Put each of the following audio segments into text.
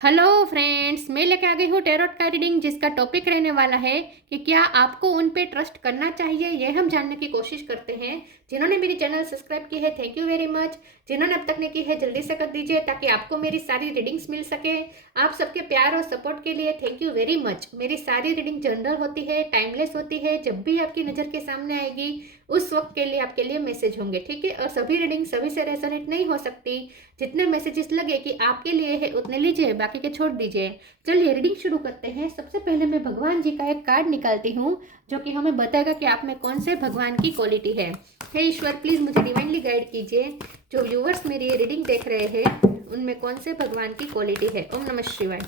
Hello friends, मैं लेके आ गई हूँ टैरोट का रीडिंग, जिसका टॉपिक रहने वाला है कि क्या आपको उन पे ट्रस्ट करना चाहिए। यह हम जानने की कोशिश करते हैं। जिन्होंने मेरी चैनल सब्सक्राइब की है, थैंक यू वेरी मच। जिन्होंने अब तक नहीं की है, जल्दी से कर दीजिए ताकि आपको मेरी सारी रीडिंग्स मिल सके। आप सबके प्यार और सपोर्ट के लिए थैंक यू वेरी मच। मेरी सारी रीडिंग जनरल होती है, टाइमलेस होती है। जब भी आपकी नज़र के सामने आएगी उस वक्त के लिए आपके लिए मैसेज होंगे, ठीक है। और सभी रीडिंग सभी से रेजोनेट नहीं हो सकती। जितने मैसेजेस लगे कि आपके लिए है उतने लीजिए, बाकी के छोड़ दीजिए। चलिए रीडिंग शुरू करते हैं। सबसे पहले मैं भगवान जी का एक कार्ड निकालती हूँ जो कि हमें बताएगा कि आप में कौन से भगवान की क्वालिटी है। हे ईश्वर, प्लीज मुझे डिवाइनली गाइड कीजिए। जो व्यूवर्स मेरी ये रीडिंग देख रहे हैं उनमें कौन से भगवान की क्वालिटी है। ओम नमः शिवाय।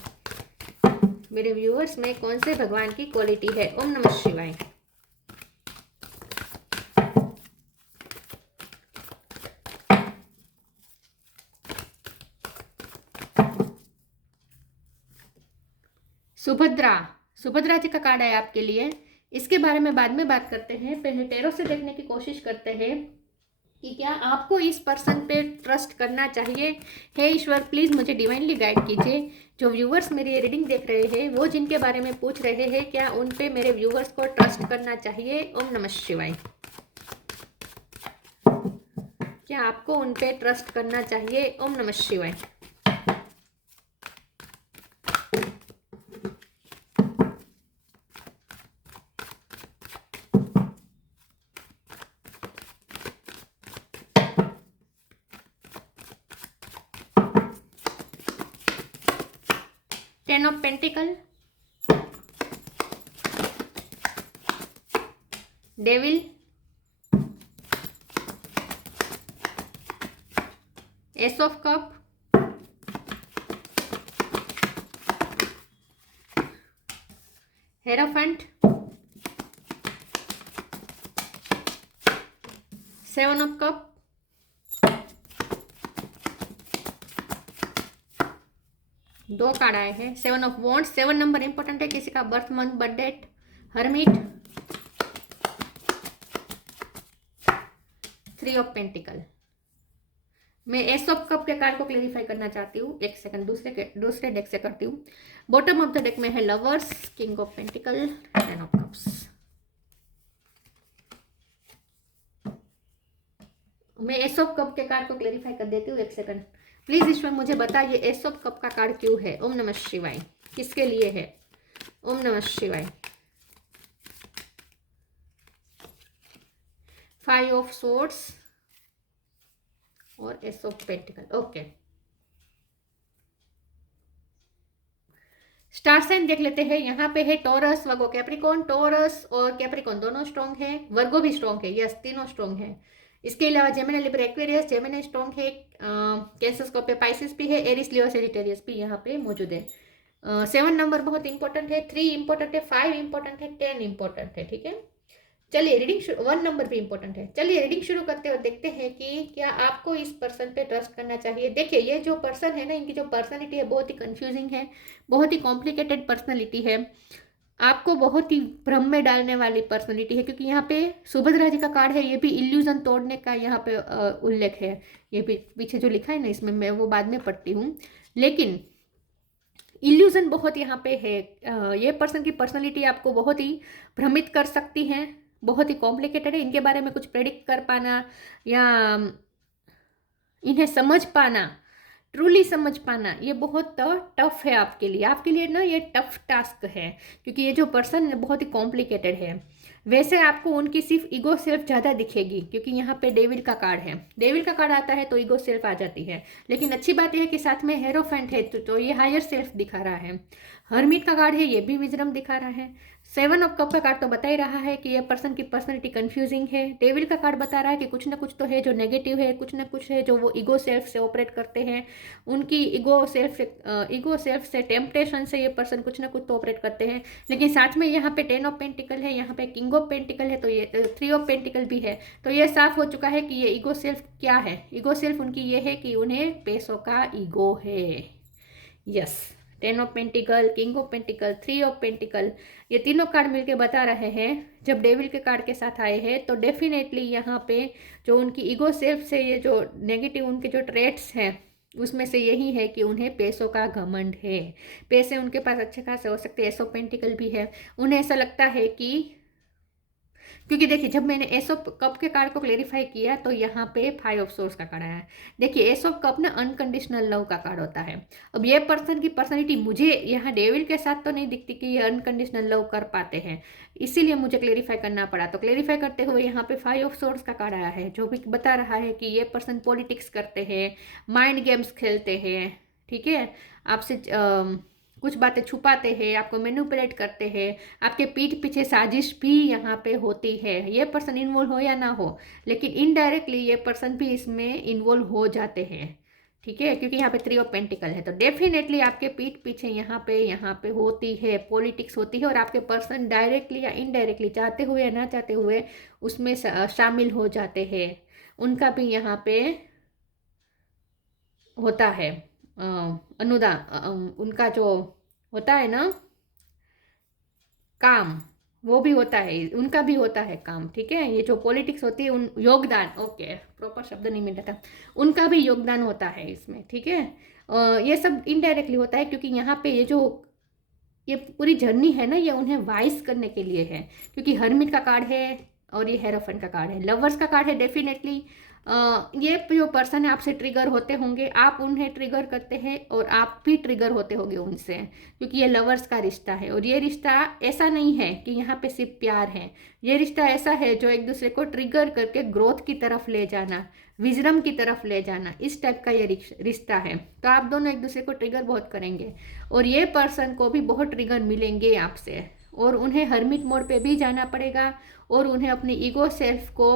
मेरे व्यूवर्स में कौन से भगवान की क्वालिटी है। ओम नमः शिवाय। सुभद्रा, सुभद्रा जी का कार्ड है आपके लिए। इसके बारे में बाद में बात करते हैं। पहले टैरो से देखने की कोशिश करते हैं कि क्या आपको इस पर्सन पे ट्रस्ट करना चाहिए। हे ईश्वर, प्लीज मुझे डिवाइनली गाइड कीजिए। जो व्यूवर्स मेरी ये रीडिंग देख रहे हैं वो जिनके बारे में पूछ रहे हैं, क्या उन पे मेरे व्यूवर्स को ट्रस्ट करना चाहिए। ओम नमः शिवाय। क्या आपको उन पे ट्रस्ट करना चाहिए। ओम नमः शिवाय। 10 of Pentacle, Devil, Ace of Cup, Hierophant, 7 of Cup, दो कार्ड आए हैं। 7 ऑफ वॉन्ड्स, 7 नंबर इंपॉर्टेंट है। किसी का birth month, birth date, hermit, 3 of pentacle. मैं एस ऑफ कप के कार्ड को क्लेरिफाई करना चाहती हूँ। एक सेकंड, दूसरे डेक से करती हूँ। बॉटम ऑफ द डेक में है lovers, king of pentacle, 10 of cups. मैं एस ऑफ कप के कार्ड को क्लेरिफाई कर देती हूँ। एक सेकंड प्लीज ईश्वर, मुझे बताइए एस ऑफ कप का कार्ड क्यों है। ओम नमः शिवाय। किसके लिए है। ओम नमः शिवाय। 5 ऑफ सोर्ड्स और ace of pentacle. Okay, star sign देख लेते हैं। यहाँ पे है टॉरस, वर्गो, कैप्रिकॉन। टॉरस और कैप्रिकॉन दोनों स्ट्रॉन्ग है। वर्गो भी स्ट्रॉन्ग है। यस, तीनों स्ट्रॉन्ग है। इसके अलावा Gemini, Libra, Aquarius, Gemini strong है। कैंसर, स्कॉर्पियो, पाइसिस भी है। एरिस, लियो, सेजिटेरियस भी यहाँ पे मौजूद है। 7 नंबर बहुत इंपॉर्टेंट है। 3 इंपॉर्टेंट है। 5 इंपॉर्टेंट है। 10 इंपॉर्टेंट है, ठीक है। चलिए रीडिंग 1 नंबर भी इंपॉर्टेंट है। चलिए रीडिंग शुरू करते हैं और देखते हैं कि क्या आपको इस पर्सन पे ट्रस्ट करना चाहिए। देखिए, ये जो पर्सन है ना, इनकी जो पर्सनैलिटी है बहुत ही कंफ्यूजिंग है, बहुत ही कॉम्प्लिकेटेड पर्सनैलिटी है। आपको बहुत ही भ्रम में डालने वाली पर्सनैलिटी है, क्योंकि यहाँ पे सुभद्रा जी का कार्ड है। ये भी इल्यूजन तोड़ने का यहाँ पे उल्लेख है। ये भी पीछे जो लिखा है ना, इसमें मैं वो बाद में पढ़ती हूँ, लेकिन इल्यूजन बहुत यहाँ पे है। ये पर्सन की पर्सनैलिटी आपको बहुत ही भ्रमित कर सकती है, बहुत ही कॉम्प्लिकेटेड है। इनके बारे में कुछ प्रेडिक्ट कर पाना या इन्हें समझ पाना, ट्रूली समझ पाना, ये बहुत टफ है आपके लिए ना, ये टफ टास्क है, क्योंकि ये जो पर्सन है बहुत ही कॉम्प्लिकेटेड है। वैसे आपको उनकी सिर्फ ईगो सेल्फ ज़्यादा दिखेगी, क्योंकि यहाँ पे डेविल का कार्ड है। डेविल का कार्ड आता है तो ईगो सेल्फ आ जाती है, लेकिन अच्छी बात यह है कि साथ में हेरोफेंट है तो ये हायर सेल्फ दिखा रहा है। हर्मिट का कार्ड है, ये भी विजडम दिखा रहा है। 7 ऑफ कप का कार्ड तो बता ही रहा है कि ये पर्सन की पर्सनैलिटी कंफ्यूजिंग है। डेविल का कार्ड बता रहा है कि कुछ ना कुछ तो है जो नेगेटिव है, कुछ ना कुछ है जो वो ईगो सेल्फ से ऑपरेट करते हैं। उनकी ईगो सेल्फ से टेम्पटेशन से ये पर्सन कुछ ना कुछ तो ऑपरेट करते हैं। लेकिन साथ में यहाँ पे 10 ऑफ पेंटिकल है, यहाँ पे किंग ऑफ पेंटिकल है, तो ये 3 ऑफ पेंटिकल भी है। तो ये साफ हो चुका है कि ये ईगो सेल्फ क्या है। ईगो सेल्फ उनकी ये है कि उन्हें पैसों का ईगो है। Yes, 10 of pentacle, king of pentacle, 3 of pentacle, ये तीनों कार्ड मिलके बता रहे हैं। जब डेविल के कार्ड के साथ आए हैं तो डेफिनेटली यहाँ पे जो उनकी ईगो सेल्फ से ये जो नेगेटिव उनके जो ट्रेट्स हैं उसमें से यही है कि उन्हें पैसों का घमंड है। पैसे उनके पास अच्छे खासे हो सकते हैं, एस ऑफ पेंटिकल भी है। उन्हें ऐसा लगता है कि, क्योंकि देखिए जब मैंने एस ऑफ कप के कार्ड को क्लेरिफाई किया तो यहाँ पे फाइव ऑफ सोर्स का कार्ड आया है। देखिए एस ऑफ कप ना अनकंडीशनल लव का कार्ड होता है। अब ये पर्सन की पर्सनैलिटी मुझे यहाँ डेविल के साथ तो नहीं दिखती कि ये अनकंडीशनल लव कर पाते हैं, इसीलिए मुझे क्लेरिफाई करना पड़ा। तो क्लेरिफाई करते हुए यहाँ पे फाइव ऑफ सोर्स का कार्ड आया है, जो भी बता रहा है कि ये पर्सन पॉलिटिक्स करते हैं, माइंड गेम्स खेलते हैं, ठीक है, आपसे कुछ बातें छुपाते हैं, आपको मैनिपुलेट करते हैं, आपके पीठ पीछे साजिश भी यहाँ पे होती है। ये पर्सन इन्वॉल्व हो या ना हो, लेकिन इनडायरेक्टली ये पर्सन भी इसमें इन्वॉल्व हो जाते हैं, ठीक है, क्योंकि यहाँ पे थ्री ऑफ पेंटिकल है। तो डेफिनेटली आपके पीठ पीछे यहाँ पे होती है, पॉलिटिक्स होती है, और आपके पर्सन डायरेक्टली या इनडायरेक्टली, चाहते हुए या ना चाहते हुए, उसमें शामिल हो जाते हैं। उनका भी यहाँ पे होता है अनुदान, उनका जो होता है ना काम, वो भी होता है, उनका भी होता है काम, ठीक है। ये जो पॉलिटिक्स होती है, उन योगदान, ओके प्रॉपर शब्द नहीं मिल रहा था, उनका भी योगदान होता है इसमें, ठीक है। ये सब इनडायरेक्टली होता है, क्योंकि यहाँ पे ये पूरी जर्नी है ना, ये उन्हें वाइस करने के लिए है, क्योंकि हर्मिट का कार्ड है और ये हेरोफेंट का कार्ड है, लवर्स का कार्ड है। डेफिनेटली ये जो पर्सन है आपसे ट्रिगर होते होंगे, आप उन्हें ट्रिगर करते हैं और आप भी ट्रिगर होते होंगे उनसे, क्योंकि ये लवर्स का रिश्ता है। और ये रिश्ता ऐसा नहीं है कि यहाँ पे सिर्फ प्यार है, ये रिश्ता ऐसा है जो एक दूसरे को ट्रिगर करके ग्रोथ की तरफ ले जाना, विजडम की तरफ ले जाना, इस टाइप का ये रिश्ता है। तो आप दोनों एक दूसरे को ट्रिगर बहुत करेंगे, और ये पर्सन को भी बहुत ट्रिगर मिलेंगे आपसे, और उन्हें हर्मिट मोड पे भी जाना पड़ेगा, और उन्हें अपनी ईगो सेल्फ को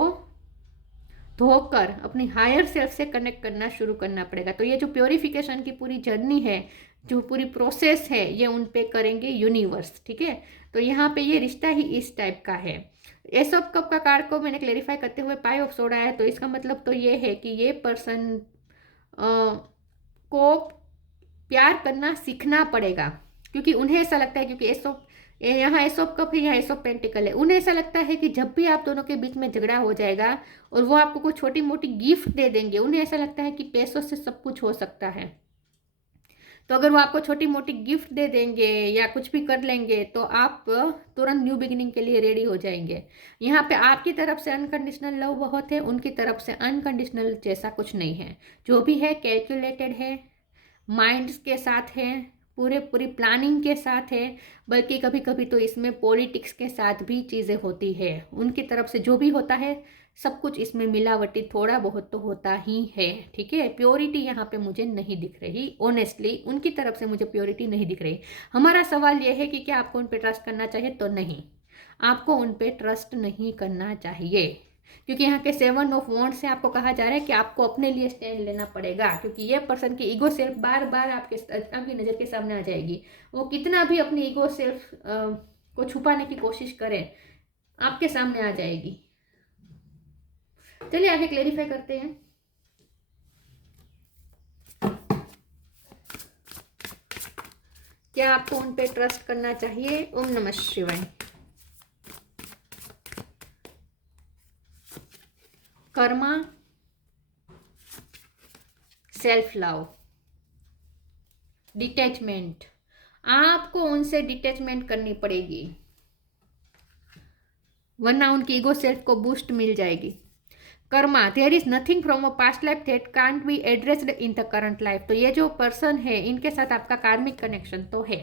धोकर अपनी हायर सेल्फ से कनेक्ट करना शुरू करना पड़ेगा। तो ये जो प्योरिफिकेशन की पूरी जर्नी है, जो पूरी प्रोसेस है, ये उन पे करेंगे यूनिवर्स, ठीक है। तो यहाँ पे ये रिश्ता ही इस टाइप का है। एस ऑफ कप का कार्ड को मैंने क्लेरिफाई करते हुए फाइव ऑफ सोर्ड आया है, तो इसका मतलब तो ये है कि ये पर्सन को प्यार करना सीखना पड़ेगा, क्योंकि उन्हें ऐसा लगता है, क्योंकि यहाँ एस ऑफ कप है, यहाँ एस ऑफ पेंटिकल है, उन्हें ऐसा लगता है कि जब भी आप दोनों के बीच में झगड़ा हो जाएगा और वो आपको कोई छोटी मोटी गिफ्ट दे देंगे, उन्हें ऐसा लगता है कि पैसों से सब कुछ हो सकता है। तो अगर वो आपको छोटी मोटी गिफ्ट दे देंगे या कुछ भी कर लेंगे, तो आप तुरंत न्यू बिगिनिंग के लिए रेडी हो जाएंगे। यहाँ पे आपकी तरफ से अनकंडीशनल लव बहुत है, उनकी तरफ से अनकंडीशनल जैसा कुछ नहीं है, जो भी है कैलकुलेटेड है, माइंड्स के साथ है, पूरी प्लानिंग के साथ है, बल्कि कभी कभी तो इसमें पॉलिटिक्स के साथ भी चीज़ें होती है। उनकी तरफ से जो भी होता है, सब कुछ इसमें मिलावटी थोड़ा बहुत तो होता ही है, ठीक है। प्योरिटी यहाँ पे मुझे नहीं दिख रही, ऑनेस्टली उनकी तरफ से मुझे प्योरिटी नहीं दिख रही। हमारा सवाल यह है कि क्या आपको उन पर ट्रस्ट करना चाहिए? तो नहीं, आपको उन पर ट्रस्ट नहीं करना चाहिए, क्योंकि यहाँ के सेवन ऑफ वॉन्ड से आपको कहा जा रहा है कि आपको अपने लिए स्टैंड लेना पड़ेगा, क्योंकि ये पर्सन की ईगो सेल्फ बार बार आपकी नज़र के सामने आ जाएगी। वो कितना भी अपनी ईगो सेल्फ को छुपाने की कोशिश करें, आपके सामने आ जाएगी। चलिए आगे क्लेरिफाई करते हैं। क्या आपको उन पे ट्रस्ट करना चाहिए? ओम नमः शिवाय। कर्मा, सेल्फ लव, डिटैचमेंट, आपको उनसे डिटैचमेंट करनी पड़ेगी, वरना उनकी ईगो सेल्फ को बूस्ट मिल जाएगी। Karma, there is nothing from a past life that can't be addressed in the current life. तो ये जो पर्सन है, इनके साथ आपका कार्मिक कनेक्शन तो है।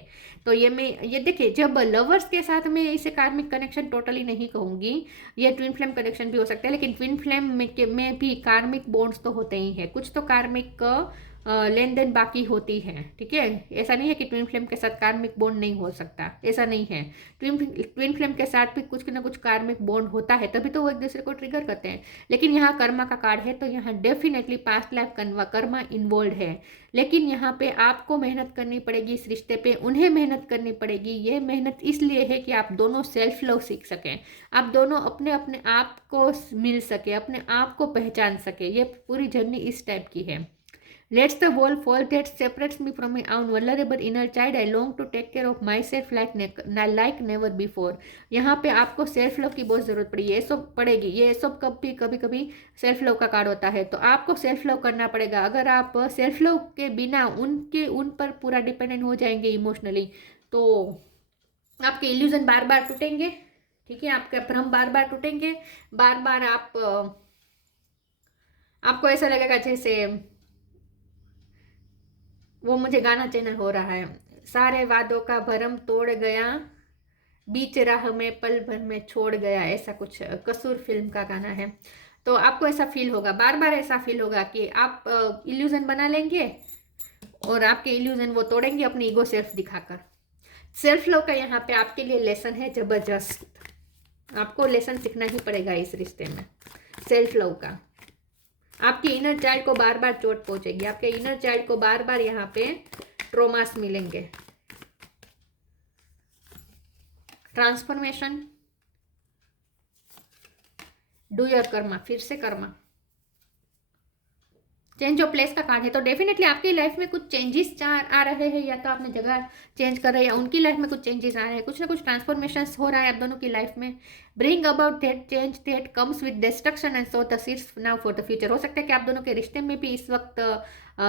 तो ये देखिए, जब लवर्स के साथ मैं इसे कार्मिक कनेक्शन टोटली नहीं कहूँगी, ये ट्विन फ्लेम कनेक्शन भी हो सकता है, लेकिन ट्विन फ्लेम में भी कार्मिक बॉन्ड्स तो होते ही हैं, कुछ तो कार्मिक लेन देन बाकी होती है, ठीक है। ऐसा नहीं है कि ट्विन फ्लेम के साथ कार्मिक बॉन्ड नहीं हो सकता, ऐसा नहीं है। ट्विन फ्लेम के साथ भी कुछ ना कुछ कार्मिक बॉन्ड होता है, तभी तो वो एक दूसरे को ट्रिगर करते हैं। लेकिन यहाँ कर्मा का कार्ड है, तो यहाँ definitely past life Karma involve है। लेकिन यहाँ पे आपको मेहनत करनी पड़ेगी इस रिश्ते पे, उन्हें मेहनत करनी पड़ेगी। ये मेहनत इसलिए है कि आप दोनों सेल्फ लव सीख सकें, आप दोनों अपने अपने आप को मिल सके, अपने आप को पहचान सके। ये पूरी जर्नी इस टाइप की है। Let's the wall fall that separates me from my own vulnerable inner child, I long to take care of myself like never before. यहाँ पे आपको सेल्फ लव की बहुत ज़रूरत पड़ी, ये सब पड़ेगी, ये सब कभी कभी सेल्फ लव का कार्ड होता है। तो आपको सेल्फ लव करना पड़ेगा। अगर आप सेल्फ लव के बिना उन पर पूरा डिपेंडेंट हो जाएंगे इमोशनली, तो आपके इल्यूजन बार बार टूटेंगे, ठीक है, आपके भ्रम बार बार टूटेंगे, बार बार आपको ऐसा लगेगा जैसे वो मुझे गाना चैनल हो रहा है, सारे वादों का भरम तोड़ गया, बीच राह में पल भर में छोड़ गया, ऐसा कुछ कसूर फिल्म का गाना है। तो आपको ऐसा फील होगा, बार बार ऐसा फील होगा कि आप इल्यूजन बना लेंगे और आपके इल्यूजन वो तोड़ेंगे अपनी ईगो सेल्फ दिखाकर। सेल्फ लव का यहाँ पे आपके लिए लेसन है जबरदस्त, आपको लेसन सीखना ही पड़ेगा इस रिश्ते में। सेल्फ लव का आपके इनर चाइल्ड को बार बार चोट पहुंचेगी, आपके इनर चाइल्ड को बार बार यहाँ पे ट्रोमास मिलेंगे। ट्रांसफॉर्मेशन, डू योर कर्मा, फिर से कर्मा, चेंज ऑफ प्लेस का कार्ड है। तो डेफिनेटली आपकी लाइफ में कुछ चेंजेस आ रहे हैं, या तो आपने जगह चेंज कर रहे हैं या उनकी लाइफ में कुछ चेंजेस आ रहे हैं, कुछ ना कुछ ट्रांसफॉर्मेशन हो रहा है आप दोनों की लाइफ में। Bring about that change that comes with destruction and so the seeds now for the future. हो सकता है कि आप दोनों के रिश्ते में भी इस वक्त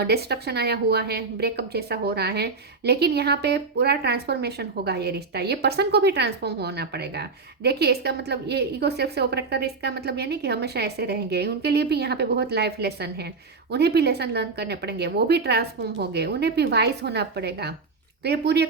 डिस्ट्रक्शन आया हुआ है, ब्रेकअप जैसा हो रहा है, लेकिन यहाँ पे पूरा ट्रांसफॉर्मेशन होगा। ये रिश्ता, ये पर्सन को भी ट्रांसफॉर्म होना पड़ेगा। देखिए इसका मतलब ये ईगो सेल्फ से ऑपरेट कर, इसका मतलब ये नहीं कि हमेशा ऐसे रहेंगे, उनके लिए भी यहाँ पे बहुत लाइफ लेसन है, उन्हें भी लेसन लर्न करने पड़ेंगे, वो भी ट्रांसफॉर्म होंगे, उन्हें भी वाइज होना पड़ेगा। तो ये पूरी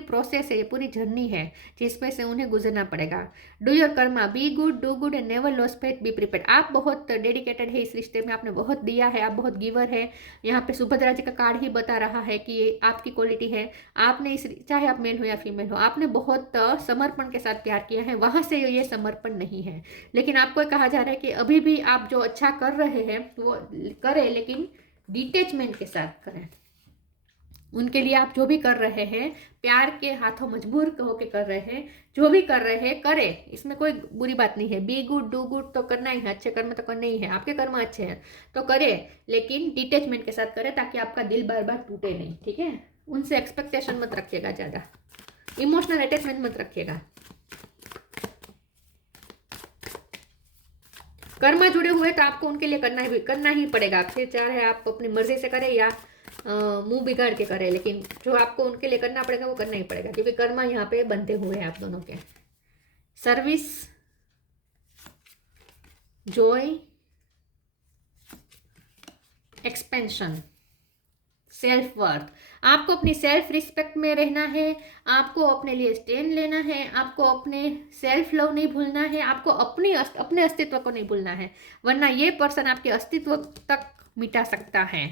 प्रोसेस है, ये पूरी जर्नी है जिसमें से उन्हें गुजरना पड़ेगा। Do your Karma, be good, do good and never loss faith, be prepared. आप बहुत डेडिकेटेड है इस रिश्ते में, आपने बहुत दिया है, आप बहुत गिवर है। यहाँ पे सुभद्रा जी का कार्ड ही बता रहा है कि ये आपकी क्वालिटी है। आपने चाहे आप मेल हो या फीमेल हो, आपने बहुत समर्पण के साथ प्यार किया है, वहां से ये समर्पण नहीं है। लेकिन आपको कहा जा रहा है कि अभी भी आप जो अच्छा कर रहे हैं वो करें, लेकिन डिटेचमेंट के साथ करें। उनके लिए आप जो भी कर रहे हैं, प्यार के हाथों मजबूर होकर कर रहे हैं, जो भी कर रहे हैं करें, इसमें कोई बुरी बात नहीं है। बी गुड, डू गुड तो करना ही है, अच्छे कर्म तो करने ही है, आपके कर्म अच्छे हैं तो करें, लेकिन डिटेचमेंट के साथ करें ताकि आपका दिल बार बार टूटे नहीं, ठीक है। उनसे एक्सपेक्टेशन मत रखिएगा, ज़्यादा इमोशनल अटैचमेंट मत रखिएगा। कर्म जुड़े हुए तो आपको उनके लिए करना ही पड़ेगा, फिर चाहे आप अपनी मर्जी से करें या मुंह बिगाड़ के करें, लेकिन जो आपको उनके लिए करना पड़ेगा वो करना ही पड़ेगा, क्योंकि कर्मा यहाँ पे बंधे हुए हैं आप दोनों के। Service, Joy, expansion, self worth. आपको अपनी सेल्फ रिस्पेक्ट में रहना है, आपको अपने लिए स्टैंड लेना है, आपको अपने सेल्फ लव नहीं भूलना है, आपको अपने अस्तित्व को नहीं भूलना है, वरना ये पर्सन आपके अस्तित्व तक मिटा सकता है,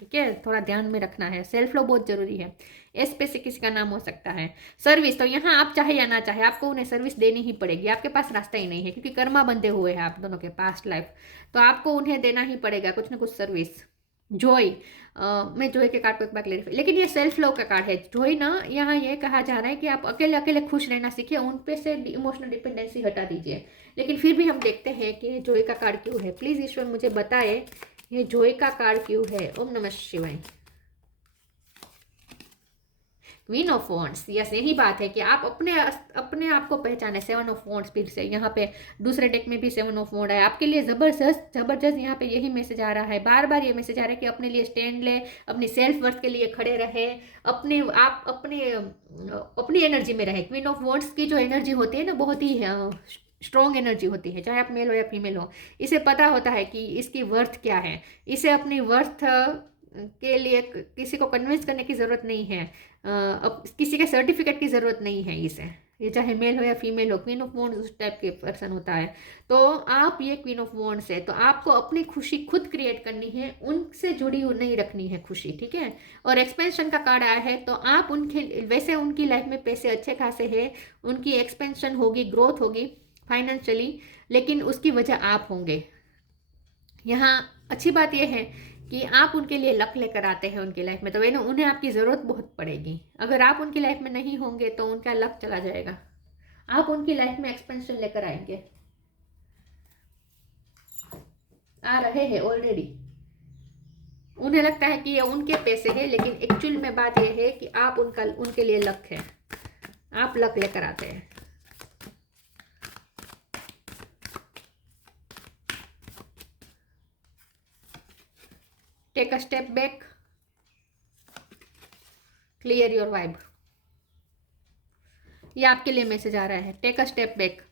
ठीक है। थोड़ा ध्यान में रखना है, सेल्फ लव बहुत जरूरी है। एस पे से किसी का नाम हो सकता है। सर्विस, तो यहाँ आप चाहे या ना चाहे आपको उन्हें सर्विस देनी ही पड़ेगी, आपके पास रास्ता ही नहीं है, क्योंकि कर्मा बंधे हुए हैं आप दोनों के पास्ट लाइफ, तो आपको उन्हें देना ही पड़ेगा कुछ ना कुछ सर्विस। जॉय, मैं जॉय के कार्ड को एक बार क्लियर, लेकिन ये सेल्फ लव का कार्ड है। जॉय ना, यहाँ ये कहा जा रहा है कि आप अकेले अकेले खुश रहना सीखिए, उन पे से इमोशनल डिपेंडेंसी हटा दीजिए। लेकिन फिर भी हम देखते हैं कि जॉय का कार्ड क्यों है। प्लीज ईश्वर मुझे बताए ये जॉय का कार्ड क्यों है। ओम नमः शिवाय। क्वीन ऑफ वॉन्ड्स, यस यही बात है कि आप अपने आप को पहचाने। सेवन ऑफ वॉन्ड्स, फिर से यहाँ पे दूसरे डेक में भी सेवन ऑफ वॉन्ड है आपके लिए। जबरदस्त यहाँ पे यही मैसेज आ रहा है, बार बार ये मैसेज आ रहा है कि अपने लिए स्टैंड ले, अपनी सेल्फ वर्थ के लिए खड़े रहे, अपनी एनर्जी में रहे। क्वीन ऑफ वॉन्ड्स की जो एनर्जी होती है ना, बहुत ही स्ट्रॉन्ग एनर्जी होती है, चाहे आप मेल हो या फीमेल हो। इसे पता होता है कि इसकी वर्थ क्या है, इसे अपनी वर्थ के लिए किसी को कन्विंस करने की ज़रूरत नहीं है, अब किसी के सर्टिफिकेट की ज़रूरत नहीं है इसे, ये चाहे मेल हो या फीमेल हो। क्वीन ऑफ वॉन्ड्स उस टाइप के पर्सन होता है। तो आप ये क्वीन ऑफ वॉन्ड्स है, तो आपको अपनी खुशी खुद क्रिएट करनी है, उनसे जुड़ी नहीं रखनी है खुशी, ठीक है। और एक्सपेंशन का कार्ड आया है, तो आप वैसे उनकी लाइफ में पैसे अच्छे खासे हैं, उनकी एक्सपेंशन होगी, ग्रोथ होगी फाइनेंशियली, लेकिन उसकी वजह आप होंगे। यहाँ अच्छी बात यह है कि आप उनके लिए लक लेकर आते हैं उनकी लाइफ में, तो उन्हें आपकी ज़रूरत बहुत पड़ेगी। अगर आप उनकी लाइफ में नहीं होंगे तो उनका लक चला जाएगा। आप उनकी लाइफ में एक्सपेंशन लेकर आएंगे, आ रहे हैं ऑलरेडी। उन्हें लगता है कि ये उनके पैसे हैं, लेकिन एक्चुअल में बात यह है कि आप उनके लिए लक है, आप लक लेकर आते हैं। Take a step back, clear your vibe, ये आपके लिए मैसेज आ रहा है। टेक अ स्टेप बैक,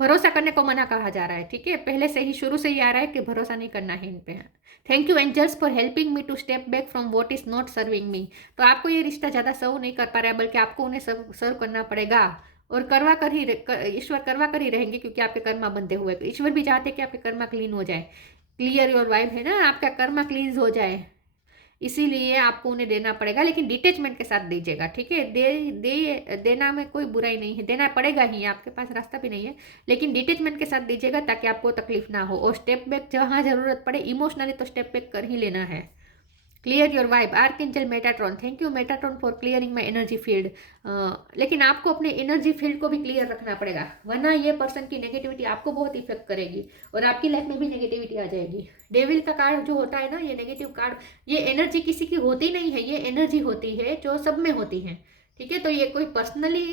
भरोसा करने को मना कहा जा रहा है, ठीक है, पहले से ही शुरू से ही आ रहा है कि भरोसा नहीं करना है इन पे। Thank you angels for helping me to step back from what is not serving me. तो आपको ये रिश्ता ज़्यादा सर्व नहीं कर पा रहा है, बल्कि आपको उन्हें सर्व करना पड़ेगा, और ईश्वर करवा कर ही रहेंगे, क्योंकि आपके कर्मा बंधे हुए। ईश्वर भी चाहते हैं कि आपके कर्मा क्लीन हो जाए, क्लियर योर वाइब है ना, आपका कर्मा क्लीन हो जाए, इसीलिए आपको उन्हें देना पड़ेगा, लेकिन डिटेचमेंट के साथ दीजिएगा, ठीक है। देना में कोई बुराई नहीं है, देना पड़ेगा ही, आपके पास रास्ता भी नहीं है, लेकिन डिटेचमेंट के साथ दीजिएगा ताकि आपको तकलीफ ना हो। और स्टेप बैक जहाँ जरूरत पड़े इमोशनली तो स्टेप बैक कर ही लेना है। Clear your vibe, archangel Metatron, thank you Metatron for clearing my energy field. लेकिन आपको अपने एनर्जी फील्ड को भी क्लियर रखना पड़ेगा, वरना ये पर्सन की नेगेटिविटी आपको बहुत इफेक्ट करेगी और आपकी लाइफ में भी नेगेटिविटी आ जाएगी। डेविल का कार्ड जो होता है ना, ये नेगेटिव कार्ड, ये एनर्जी किसी की होती नहीं है, ये एनर्जी होती है जो सब में होती है, ठीक है। तो ये कोई पर्सनली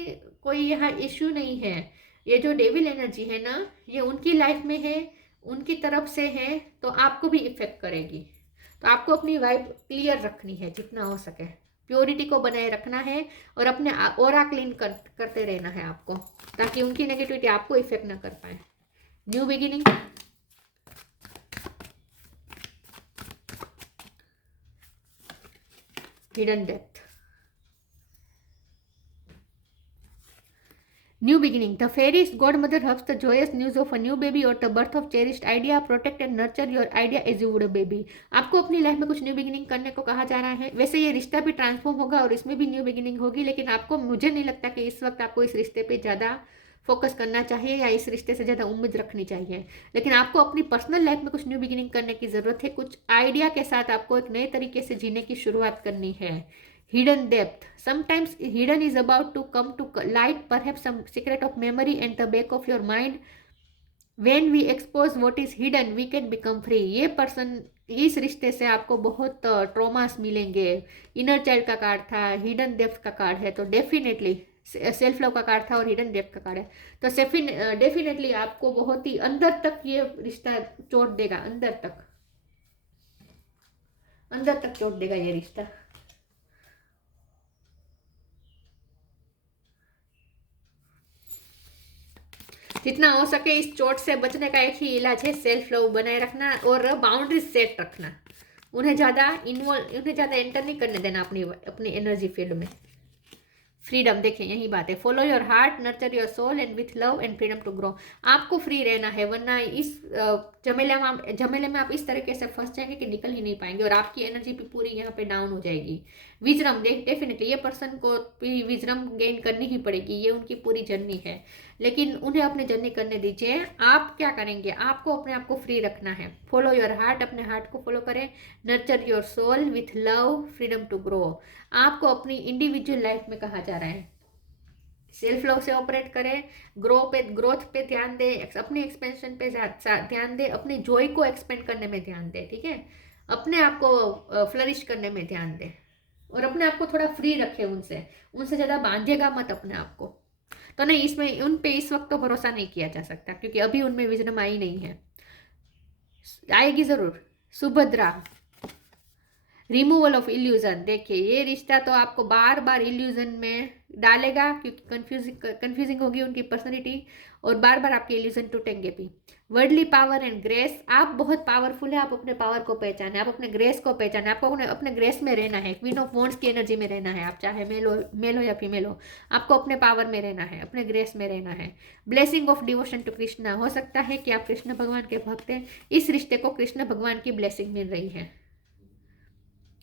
कोई यहाँ इश्यू नहीं है, ये जो डेविल एनर्जी है ना, ये उनकी लाइफ में है, उनकी तरफ से है, तो आपको भी इफेक्ट करेगी। तो आपको अपनी वाइब क्लियर रखनी है जितना हो सके, प्योरिटी को बनाए रखना है, और अपने ऑरा क्लीन करते रहना है आपको, ताकि उनकी नेगेटिविटी आपको इफेक्ट ना कर पाए। New beginning, hidden depth, New beginning. The fairies godmother hubs the joyous news of a new baby or the birth of cherished idea. Protect and nurture your idea as you would a baby. आपको अपनी life में कुछ new beginning करने को कहा जा रहा है। वैसे ये रिश्ता भी ट्रांसफॉर्म होगा और इसमें भी न्यू बिगिनिंग होगी, लेकिन आपको, मुझे नहीं लगता कि इस वक्त आपको इस रिश्ते पे ज़्यादा फोकस करना चाहिए या इस रिश्ते से ज़्यादा उम्मीद रखनी चाहिए। लेकिन आपको अपनी पर्सनल लाइफ में कुछ न्यू बिगिनिंग करने की ज़रूरत है, कुछ आइडिया के साथ आपको एक नए तरीके से जीने की शुरुआत करनी है। Hidden depth. Sometimes hidden is about to come to light, perhaps some secret of memory and the back of your mind. When we expose what is hidden, we can become free. ये person, इस रिश्ते से आपको बहुत traumas मिलेंगे। Inner child का card था, hidden depth का कार्ड है, तो डेफिनेटली सेल्फ लव का कार्ड था और हिडन डेप्थ का कार्ड है, तो डेफिनेटली आपको बहुत ही अंदर तक ये रिश्ता चोट देगा, अंदर तक चोट देगा ये रिश्ता। जितना हो सके इस चोट से बचने का एक ही इलाज है सेल्फ लव बनाए रखना और बाउंड्रीज सेट रखना। उन्हें ज़्यादा एंटर नहीं करने देना अपनी एनर्जी फील्ड में। फ्रीडम, देखिए यही बात है, follow your heart, nurture your soul and with love and freedom to grow. आपको फ्री रहना है, वरना इस झमेले में आप इस तरीके से फंस जाएंगे कि निकल ही नहीं पाएंगे और आपकी एनर्जी भी पूरी यहाँ पे डाउन हो जाएगी। विजडम, डेफिनेटली ये पर्सन को भी विजडम गेन करनी ही पड़ेगी, ये उनकी पूरी जर्नी है, लेकिन उन्हें अपनी जर्नी करने दीजिए। आप क्या करेंगे, आपको अपने आप को फ्री रखना है। फॉलो योर हार्ट, अपने हार्ट को फॉलो करें। Nurture your soul with love, freedom to grow. आपको अपनी इंडिविजुअल लाइफ में कहा जा रहा है सेल्फ लव से ऑपरेट करें, ग्रोथ पे ध्यान दें, अपने एक्सपेंशन पे ध्यान दें, अपने जॉय को एक्सपेंड करने में ध्यान दें, ठीक है, अपने आप को फ्लरिश करने में ध्यान दें और अपने आप को थोड़ा फ्री रखें उनसे ज़्यादा बांधिएगा मत अपने आप को। तो नहीं, इसमें उन पे इस वक्त तो भरोसा नहीं किया जा सकता, क्योंकि अभी उनमें विजडम आई नहीं है, आएगी ज़रूर। सुभद्रा, रिमूवल ऑफ इल्यूजन, देखिए ये रिश्ता तो आपको बार बार इल्यूजन में डालेगा, क्योंकि कंफ्यूजिंग होगी उनकी पर्सनैलिटी और बार बार आपके इल्यूजन टूटेंगे भी। वर्डली पावर एंड ग्रेस, आप बहुत पावरफुल है, आप अपने पावर को पहचाने, आप अपने ग्रेस को पहचाने, आपको अपने ग्रेस में रहना है, क्वीन ऑफ वॉन्ड्स की एनर्जी में रहना है, आप चाहे मेल हो या फीमेल हो, आपको अपने पावर में रहना है, अपने ग्रेस में रहना है। Blessing of devotion to Krishna, हो सकता है कि आप कृष्ण भगवान के भक्त हैं, इस रिश्ते को कृष्ण भगवान की ब्लेसिंग मिल रही है,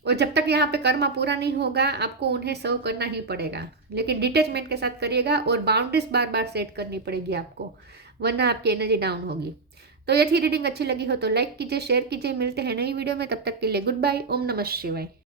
और जब तक यहाँ पे कर्मा पूरा नहीं होगा आपको उन्हें सर्व करना ही पड़ेगा, लेकिन डिटैचमेंट के साथ करिएगा और बाउंड्रीज बार बार सेट करनी पड़ेगी आपको, वरना आपकी एनर्जी डाउन होगी। तो ये थी रीडिंग, अच्छी लगी हो तो लाइक कीजिए, शेयर कीजिए, मिलते हैं नई वीडियो में, तब तक के लिए गुड बाय, ओम नमः शिवाय।